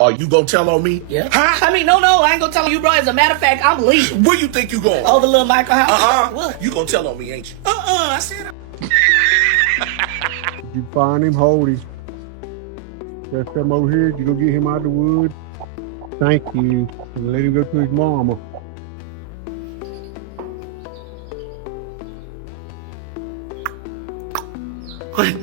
Are you gonna tell on me? Yeah. Huh? I mean, no, I ain't gonna tell you, bro. As a matter of fact, I'm leaving. Where you think you going? Over little Michael house. What? You gonna tell on me, ain't you? I said. You find him, hold him. That's him over here. You go get him out of the woods. Thank you. And let him go to his mama. What?